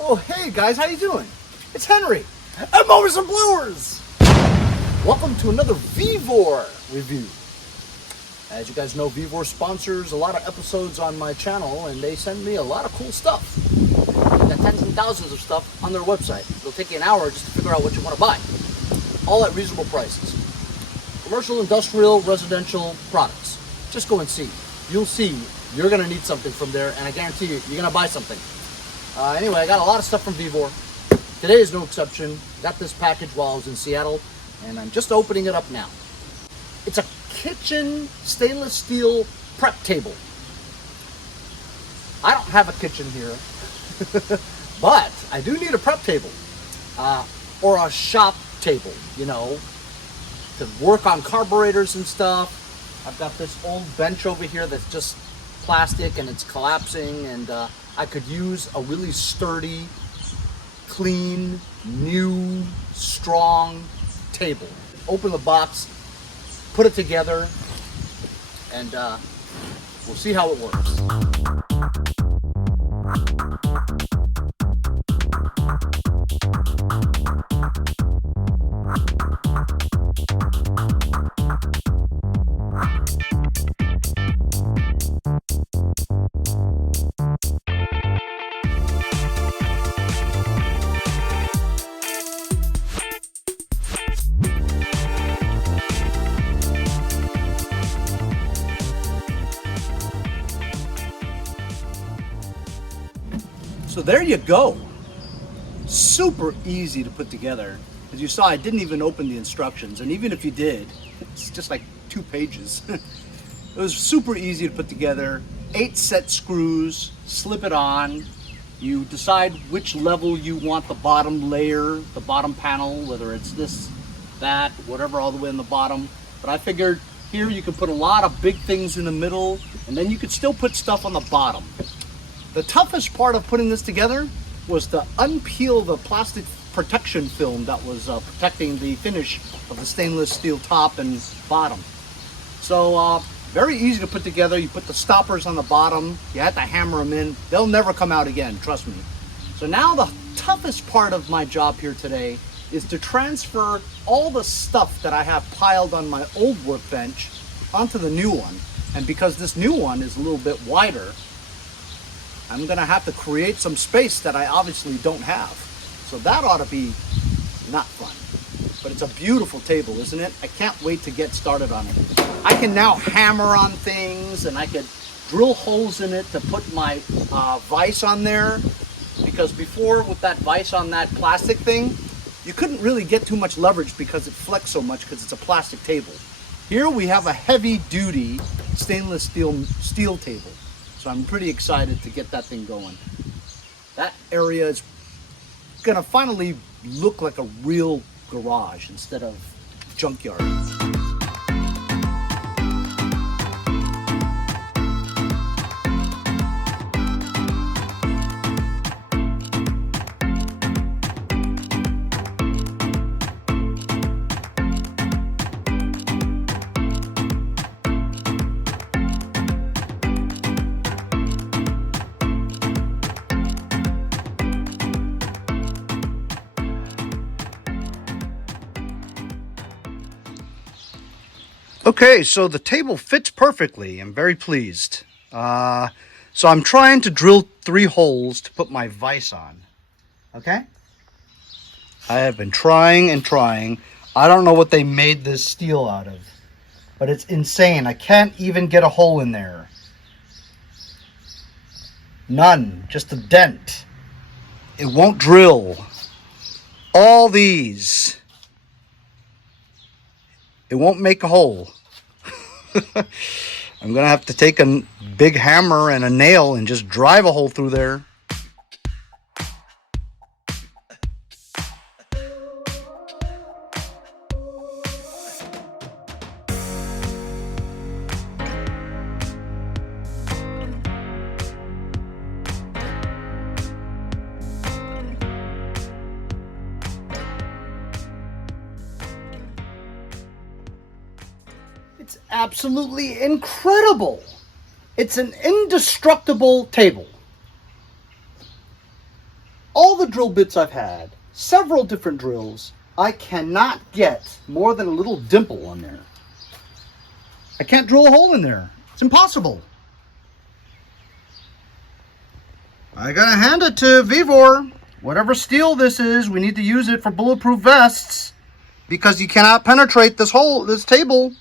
Oh, hey guys, how you doing? It's Henry at Mowers and Blowers. Welcome to another Vevor review. As you guys know, Vevor sponsors a lot of episodes on my channel, and they send me a lot of cool stuff. They've got tens and thousands of stuff on their website. It'll take you an hour just to figure out what you want to buy. All at reasonable prices. Commercial, industrial, residential products. Just go and see. You'll see you're going to need something from there, and I guarantee you, you're going to buy something. Anyway, I got a lot of stuff from Vevor. Today is no exception. Got this package while I was in Seattle, and I'm just opening it up now. It's a kitchen stainless steel prep table. I don't have a kitchen here, but I do need a prep table or a shop table, you know, to work on carburetors and stuff. I've got this old bench over here that's just plastic and it's collapsing, and I could use a really sturdy, clean, new, strong table. Open the box, put it together, and we'll see how it works. So there you go. Super easy to put together. As you saw, I didn't even open the instructions, and even if you did, it's just like 2 pages. It was super easy to put together. 8 set screws, slip it on. You decide which level you want the bottom layer, the bottom panel, whether it's this, that, whatever, all the way in the bottom. But I figured here you could put a lot of big things in the middle, and then you could still put stuff on the bottom. The toughest part of putting this together was to unpeel the plastic protection film that was protecting the finish of the stainless steel top and bottom. So very easy to put together. You put the stoppers on the bottom, you have to hammer them in. They'll never come out again, trust me. So now the toughest part of my job here today is to transfer all the stuff that I have piled on my old workbench onto the new one. And because this new one is a little bit wider, I'm gonna have to create some space that I obviously don't have. So that ought to be not fun. But it's a beautiful table, isn't it? I can't wait to get started on it. I can now hammer on things, and I could drill holes in it to put my vise on there. Because before, with that vise on that plastic thing, you couldn't really get too much leverage because it flexed so much because it's a plastic table. Here we have a heavy-duty stainless steel table. So I'm pretty excited to get that thing going. That area is gonna finally look like a real garage instead of junkyard. Okay, so the table fits perfectly. I'm very pleased. So I'm trying to drill 3 holes to put my vise on. Okay? I have been trying and trying. I don't know what they made this steel out of, but it's insane. I can't even get a hole in there. None, just a dent. It won't drill. All these. It won't make a hole. I'm gonna have to take a big hammer and a nail and just drive a hole through there. It's absolutely incredible. It's an indestructible table. All the drill bits I've had, several different drills, I cannot get more than a little dimple on there. I can't drill a hole in there. It's impossible. I gotta hand it to Vevor. Whatever steel this is, we need to use it for bulletproof vests because you cannot penetrate this hole, this table.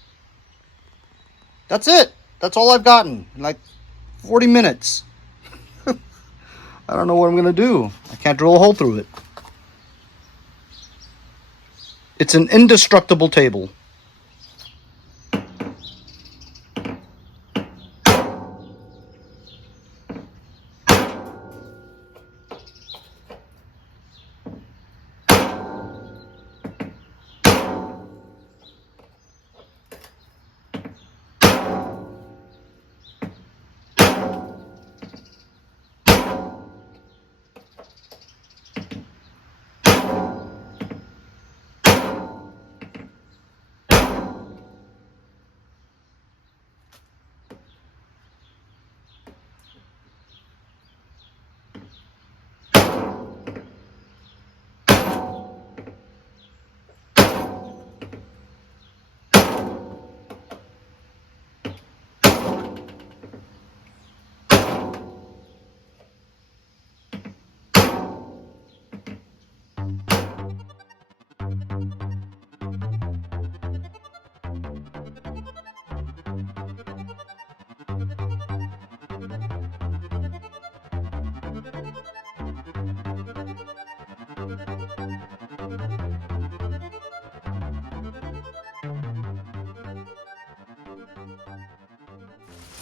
That's it. That's all I've gotten in like 40 minutes. I don't know what I'm gonna do. I can't drill a hole through it. It's an indestructible table.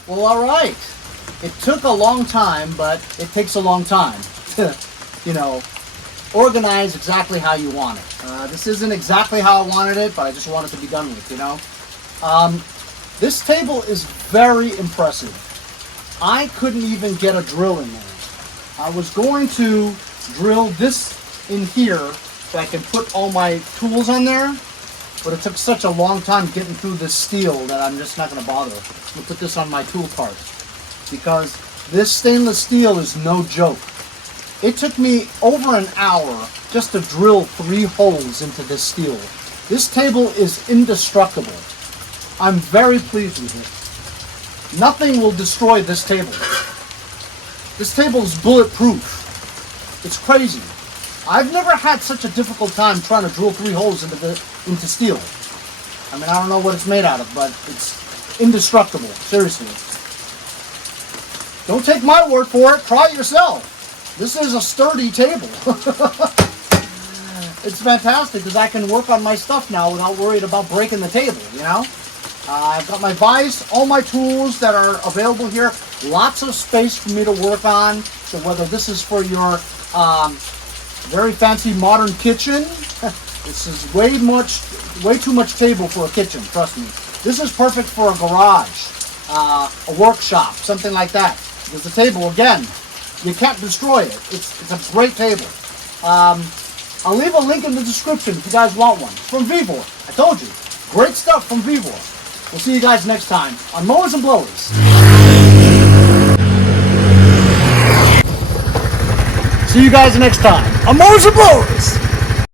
Well, all right. It took a long time, but it takes a long time to, organize exactly how you want it. This isn't exactly how I wanted it, but I just want it to be done with, This table is very impressive. I couldn't even get a drill in there. I was going to drill this in here so I can put all my tools on there, but it took such a long time getting through this steel that I'm just not going to bother. I'm going to put this on my tool cart because this stainless steel is no joke. It took me over an hour just to drill 3 holes into this steel. This table is indestructible. I'm very pleased with it. Nothing will destroy this table. This table is bulletproof. It's crazy. I've never had such a difficult time trying to drill 3 holes into steel. I mean, I don't know what it's made out of, but it's indestructible. Seriously. Don't take my word for it. Try it yourself. This is a sturdy table. It's fantastic because I can work on my stuff now without worried about breaking the table, I've got my vise, all my tools that are available here. Lots of space for me to work on. So whether this is for your very fancy modern kitchen, this is way too much table for a kitchen, trust me. This is perfect for a garage, a workshop, something like that. Because the table, again, you can't destroy it. It's a great table. I'll leave a link in the description if you guys want one. It's from Vevor. I told you. Great stuff from Vevor. We'll see you guys next time on Mowers and Blowers. See you guys next time on Mowers and Blowers.